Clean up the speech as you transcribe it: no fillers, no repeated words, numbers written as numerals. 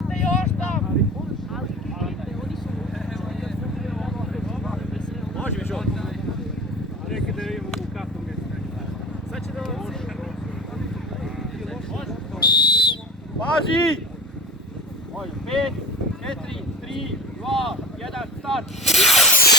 Još tam! Može više ovo. Rekli da je u kakvom mjestu. Sad će da vam se... Pazi! Može, 5, 4, 3, 2, 1, start!